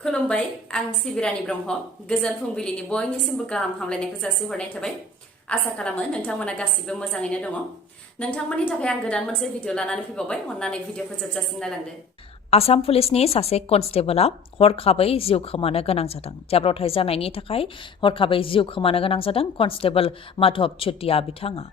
खुलुमबाय आं सिबि रानी ब्रह्म गोजोन फुंबिलिनि बयनिसिमबो गाहाम हामलायनायखौ जासिहरनाय थाबाय आसा खालामो नोंथांमोना गासिबो मोजाङैनो दङ नोंथांमोननि थाखाय आं गोदान मोनसे भिडिअ लानानै फैबावबाय अन्नानै भिडिअखौ जोबजासिम नायलांदो आसाम पुलिसनि सासे कनस्टेबलआ हरखाबै जिउ खोमानो गोनां जादों जाब्रबथाय जानायनि थाखाय हरखाबै जिउ खोमानो गोनां जादों कनस्टेबल माधव चुटिया बिथाङा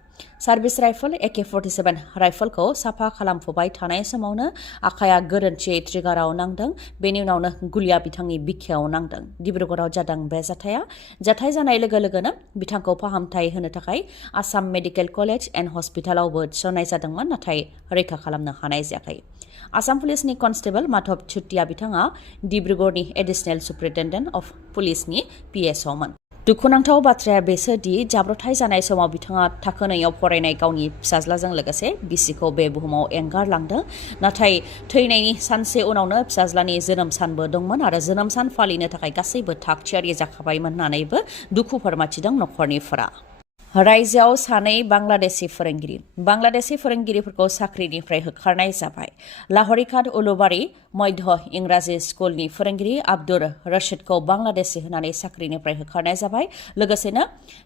सार्भिस राइफल AK-47 राइफलखौ साफा खालामफुबाय थानाय समावनो आखाया गोरोन्थियै ट्रिगाराव नांदों बेनि उनावनो गुलिया बिथांनि बिखायाव नांदों डिब्रुगड़आव जादों बे जाथाय जानाय लोगो लोगोनो बिथांखौ फाहामथाय होनो थाखाय आसाम मेडिकेल कलेज एन्ड हस्पिटालावबो थिसननाय जादोंमोन नाथाय रैखा खालामनो हानाय जायाखै आसाम पुलिसनि कनस्टेबल माधव चुटिया बिथाङा डिब्रुगड़नि एडिशनेल सुप्रिन्टेन्डेन्ट अफ पुलिसनि PSOमोन दुखुनांथाव बाथ्राया बेसोदि जाब्रबथाय जानाय समाव बिथाङा थाखो 9आव फरायनाय गावनि फिसाज्लाजों लोगोसे बिसिखौ बे बुहुमाव एंगारलांदों नाथाय थैनायनि सानसे उनावनो फिसाज्लानि जोनोम सानबो दंमोन आरो जोनोम सान फालिनो थाखाय गासैबो थागथियारि जाखाबायमोन होननानैबो दुखु फोरमायथिदों नखरनिफोरा रायजोआव सानै बांलादेशी फोरोंगिरिफोरखौ साख्रिनिफ्राय होखारनाय जाबाय लाहरिघाट उलुबारी मध्य इंराजि स्कुलनि फोरोंगिरि आब्दुर रशीदखौ बांलादेशी होनानै साख्रिनिफ्राय होखारनाय जाबाय लोगोसेनो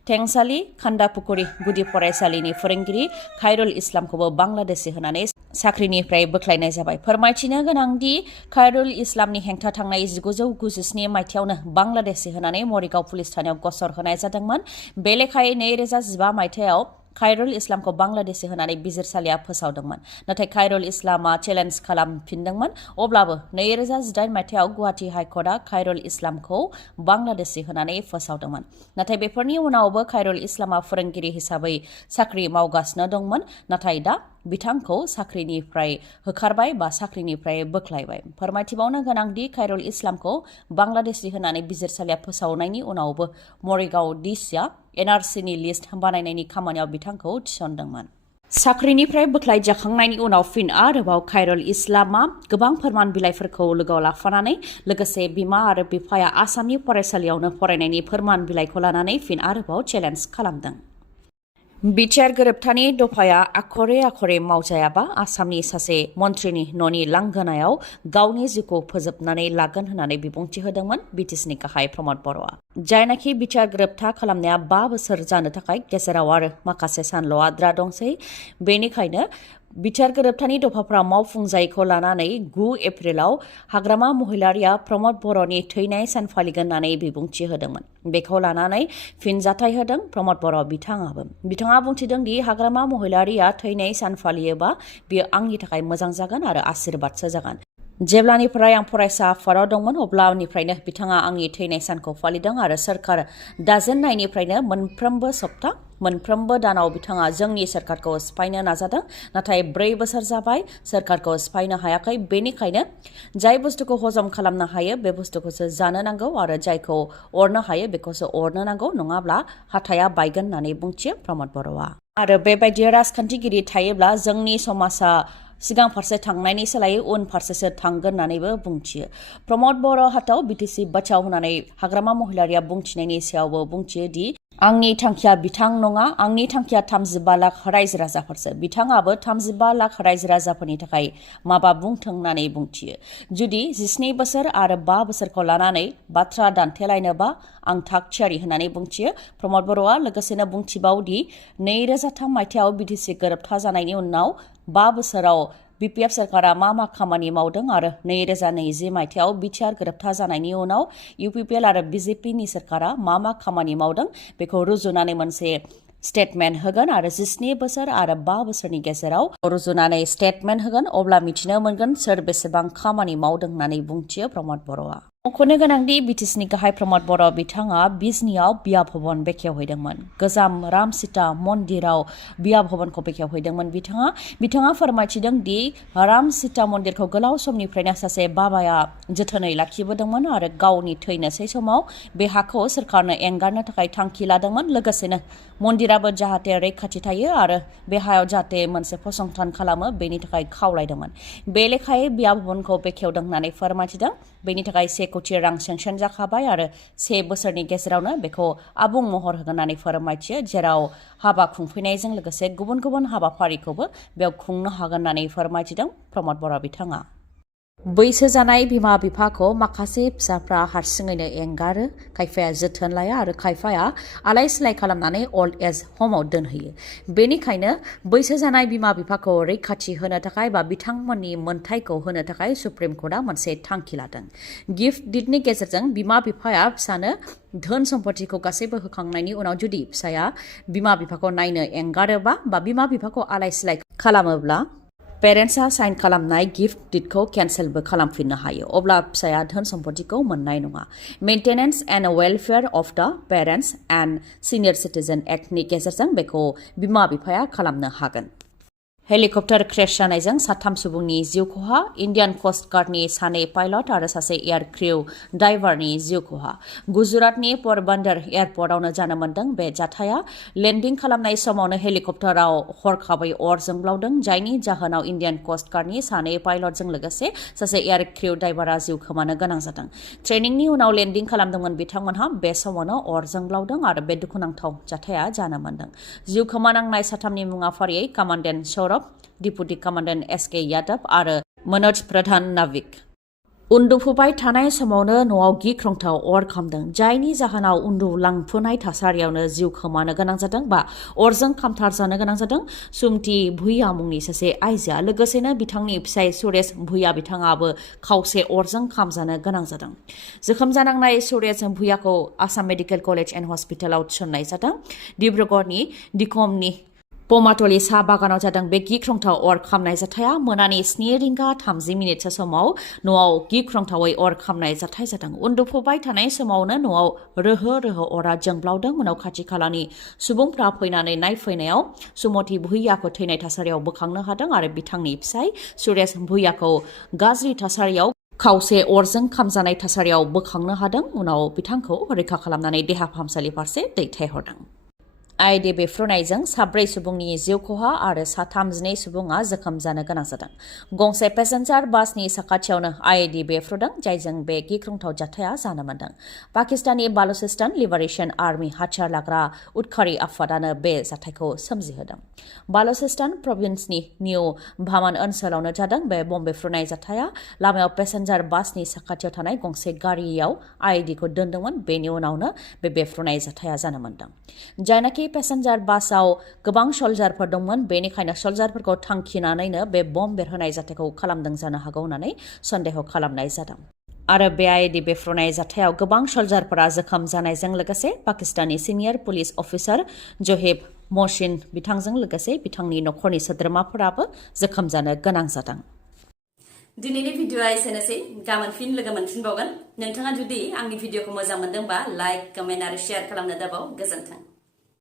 टेंसालि खान्दापुकुरि गुदि फरायसालिनि फोरोंगिरि खायरुल इस्लामखौबो बांलादेशी होनानै साख्रिनिफ्राय बोख्लायनाय जाबाय फोरमायथिनो गोनांदि खायरुल इस्लामनि हेंथा थांनाय 1997 मायथाइयावनो बांलादेशी होनानै मरिगाव पुलिस थानायाव गसर होनाय जादोंमोन बे लेखायै 2015 मायथाइयाव खायरुल इस्लामखौ बांलादेशी होनानै बिजिरसालिया फोसावदोंमोन नाथाय खायरुल इस्लामा चेलेन्ज खालामफिनदोंमोन अब्लाबो 2018 मायथाइयाव गुवाहाटी हाइकर्टआ खायरुल इस्लामखौ बांलादेशी होनानै फोसावदोंमोन नाथाय बेफोरनि उनावबो खायरुल इस्लामा फोरोंगिरि हिसाबै साख्रि मावगासिनो दंमोन नाथाय दा बिथांखौ साख्रिनिफ्राय होखारबाय बा साख्रिनिफ्राय बोख्लायबाय फोरमायथिबावनो गोनांदि खायरुल इस्लामखौ बांलादेशी होनानै बिजिरसालिया फोसावनायनि उनावबो मरिगाव DCआ NRCनि लिस्ट बानायनायनि खामानियाव बिथांखौ थिसनदोंमोन साख्रिनिफ्राय बोख्लायजाखांनायनि उनाव फिन आरोबाव खायरुल इस्लामा गोबां फोरमान बिलाइफोरखौ लोगोआव लाफानानै लोगोसे बिमा आरो बिफाया आसामनि फरायसालियावनो फरायनायनि फोरमान बिलाइखौ लानानै फिन आरोबाव चेलेन्ज खालामदों बिटिआर गोरोबथानि दफाया आखरे मावजायाबा आसामनि सासे मन्थ्रिनि न'नि लांगोनायाव गावनि जिउखौ फोजोबनानै लागोन होननानै बिबुंथि होदोंमोन BTCनि गाहाय प्रमद बर'आ जायनाखि बिटिआर गोरोबथा खालामनाया 5 बोसोर जानो थाखाय गेजेराव आरो माखासे सानल' आद्रा दंसै बेनिखायनो बिटिआर गोरोबथानि दफाफ्रा मावफुंजायैखौ लानानै 9 एप्रिलाव हाग्रामा महिलारिया प्रमद बर'नि थैनाय सान फालिगोन होननानै बिबुंथि होदोंमोन बेखौ लानानै फिनजाथाय होदों प्रमद बर' बिथाङा बुंथिदों दि हाग्रामा महिलारिया थैनाय सान फालियोबा बियो आंनि थाखाय मोजां जागोन आरो आशीर्बादसो जागोन जेब्लानिफ्राय आं फरायसा आफादाव दंमोन अब्लानिफ्रायनो बिथाङा आंनि थैनाय सानखौ फालिदों आरो सोरखार दाजेननायनिफ्रायनो मोनफ्रोमबो दानाव बिथाङा जोंनि सोरखारखौ सिफायनो नाजादों नाथाय 4 बोसोर जाबाय सोरखारखौ सिफायनो हायाखै बेनिखायनो जाय बुस्थुखौ हजम खालामनो हायो बे बुस्थुखौसो जानो नांगौ आरो जायखौ अरनो हायो बेखौसो अरनो नांगौ नङाब्ला हाथाया बायगोन होननानै बुंथियो प्रमद बर'आ आरो बेबायदि राजखान्थिगिरि थायोब्ला जोंनि समाजा सिगां फारसे थांनायनि सोलायै उन फारसेसो थांगोन होननानैबो बुंथियो प्रमद बर' हाथाव BTC बाचाव होननानै हाग्रामा महिलारिया बुंथिनायनि सायावबो बुंथियो दि आंनि थांखिया बिथां नङा आंनि थांखिया 35 लाख रायजो राजाफोरसो बिथाङाबो 35 लाख रायजो राजाफोरनि थाखाय माबा बुंथों होननानै बुंथियो जुदि 17 बोसोर आरो 5 बोसोरखौ लानानै बाथ्रा दान्थेलायनोबा आं थागथियारि होननानै बुंथियो प्रमद बर'आ लोगोसेनो बुंथिबावदि 2003 मायथाइयाव BTC गोरोबथा जानायनि उनाव 5 बोसोराव BPF सरकारा मा खामानि मावदों आरो 2020 मायथाइयाव बिटिआर गोरोबथा जानायनि उनाव UPPL आरो BJPनि सरकारा मा खामानि मावदों बेखौ रुजुनानै मोनसे स्टेटमेन्ट होगोन आरो 17 बोसोर आरो 5 बोसोरनि गेजेराव रुजुनानै स्टेटमेन्ट होगोन अब्ला मिथिनो मोनगोन सोर बेसेबां खामानि मावदों होननानै बुंथियो प्रमद बर'आ मख'नो गोनांदि BTCनि गाहाय प्रमद बर' बिथाङा बिजनीआव बिया भबन बेखेवहैदोंमन गोजाम राम सीता मन्दिराव बिया भबनखौ बेखेवहैदोंमन बिथाङा फोरमायथिदों दि राम सीता मन्दिरखौ गोलाव समनिफ्रायनो सासे बाबाया जोथोनै लाखिबोदोंमन आरो गावनि थैनोसै समाव बे हाखौ सोरखारनो एंगारनो थाखाय थांखि लादोंमोन लोगोसेनो मन्दिराबो जाहाथे रैखाथि थायो आरो बे हायाव जाहाथे मोनसे फसंथान खालामो बेनि थाखाय खावलायदोंमोन बे लेखायै बिया भबनखौ बेखेवदों होननानै फोरमायथिदों बेनि थाखाय 1 कोटि रां सेंसन जाखाबाय आरो 1 बोसोरनि गेजेरावनो बेखौ आबुं महर होगोन होननानै फोरमायथियो जेराव हाबा खुंफैनायजों लोगोसे गुबुन हाबाफारिखौबो बेयाव खुंनो हागोन होननानै फोरमायथिदों प्रमद बर' बिथाङा बैसो जानाय बिमा बिफाखौ माखासे फिसाफ्रा हारसिङैनो एंगारो, खायफाया जोथोन लाया आरो खायफाया आलाय सिलाय खालामनानै अल्ड एज हमाव दोनहैयो। बेनिखायनो बैसो जानाय बिमा बिफाखौ रैखाथि होनो थाखाय बा बिथांमोननि मोनथायखौ होनो थाखाय सुप्रिम कर्टआ मोनसे थांखि लादों। गिफ्ट डिडनि गेजेरजों बिमा बिफाया फिसानो धोन सम्पतिखौ गासैबो होखांनायनि उनाव जुदि फिसाया बिमा बिफाखौ नायनो एंगारोबा बा बिमा बिफाखौ आलाय सिलाय खालामोब्ला पेरेन्ट्सआ साइन खालामनाय गिफ्ट डिडखौ केन्सेलबो खालामफिननो हायो। अब्ला फिसाया धोन सम्पतिखौ मोननाय नङा। मेंटेनेन्स एन्ड वेलफेयार अफ द पेरेन्ट्स एन्ड सिनियर सिटिजेन एक्टनि गेजेरजों बेखौ बिमा बिफाया खालामनो हागोन। हेलिकप्टार क्रेश जानायजों 3 सुबुंनि जिउ खहा, इन्डियान कस्ट गार्डनि 2 पाइलट आरो सासे एयार क्रिउ ड्राइभारनि जिउ खहा। गुजरातनि पोरबन्दर एयारपर्टआवनो जानो मोन्दों बे जाथाया। लेन्डिं खालामनाय समावनो हेलिकप्टाराव हरखाबै अर जोंब्लावदों, जायनि जाहोनाव इन्डियान कस्ट गार्डनि 2 पाइलटजों लोगोसे सासे एयार क्रिउ ड्राइभारा जिउ खोमानो गोनां जादों। ट्रेनिंनि उनाव लेन्डिं खालामदोंमोन बिथांमोनहा बे समावनो अर जोंब्लावदों आरो बे दुखुनांथाव जाथाया जानो मोन्दों। जिउ खोमानांनाय 3नि मुङा फारियै कामान्डेन्ट सौरभ, डिपुटि कामान्डेन्ट एस.के. यादव आरो मनोज प्रधान नाविक। उन्दुफुबाय थानाय समावनो न'आव गिख्रंथाव अर खामदों, जायनि जाहोनाव उन्दुलांफुनाय थासारियावनो जिउ खोमानो गोनां जादों बा अरजों खामथार जानो गोनां जादों। सुमति भुइया मुंनि सासे आइजोआ, लोगोसेनो बिथांनि फिसाय सुरेश भुइया बिथाङाबो खावसे अरजों खामजानो गोनां जादों। जोखोम जानांनाय सुरेश भुइयाखौ आसाम मेडिकेल कलेज एन्ड हस्पिटालाव थिसननाय जादों। डिब्रुगड़नि दिखमनि पमातली साहा बागानाव जादों बे गिख्रंथाव अर खामनाय जाथाया। मोनानि 7:30 समाव न'आव गिख्रंथावै अर खामनाय जाथाय जादों। उन्दुफुबाय थानाय समावनो न'आव रोहो रोहो अरा जोंब्लावदों। उनाव खाथि खालानि सुबुंफ्रा फैनानै नायफैनायाव सुमति भुइयाखौ थैनाय थासारियाव बोखांनो हादों आरो बिथांनि फिसाय सुरेश भुइयाखौ गाज्रि थासारियाव खावसे अरजों खामजानाय थासारियाव बोखांनो हादों। उनाव बिथांखौ रैखा खालामनानै देहा फाहामसालि फारसे दैथायहरदों। आईडी बेफ्रुनायजों 4 सुबुंनि जिउ खहा आरो 32 सुबुङा जोखोम जानो गोनां जादों। गंसे पेसेन्जार बासनि साखाथियावनो आईडी बेफ्रुदों, जायजों बे गिख्रंथाव जाथाया जानो मोन्दों। पाकिस्ताननि बालुचिस्तान लिबारेशन आर्मी हाथियार लाग्रा उदखारि आफादानो बे जाथायखौ सोमजिहोदों। बालुचिस्तान प्रभिन्सनि निउ भामान ओनसोलावनो जादों बे बम बेफ्रुनाय जाथाया। लामायाव पेसेन्जार बासनि साखाथियाव थानाय गंसे गारियाव आईडीखौ दोनदोंमोन। बेनि उनावनो बे बेफ्रुनाय जाथाया जानो मोन्दों। जायनाखि पेसेन्जार बासाव गोबां सल्जारफोर दंमोन, बेनिखायनो सल्जारफोरखौ थांखिनानैनो बे बम बेरहोनाय जाथायखौ खालामदों जानो हागौ होननानै सन्देह खालामनाय जादों। आरो बे आईडी बेफ्रुनाय जाथायाव गोबां सल्जारफोरा जोखोम जानायजों लोगोसे पाकिस्ताननि सिनियर पुलिस अफिसार जहिब महसिन बिथांजों लोगोसे बिथांनि नखरनि सोद्रोमाफोराबो जोखोम जानो गोनां जादों। दिनैनि भिडिअआ एसेनोसै। गाबोन फिन लोगो मोनफिनबावगोन। नोंथाङा जुदि आंनि भिडिअखौ मोजां मोनदोंबा लाइक, कमेन्ट आरो शेयार खालामनो दाबाव। गोजोन्थों।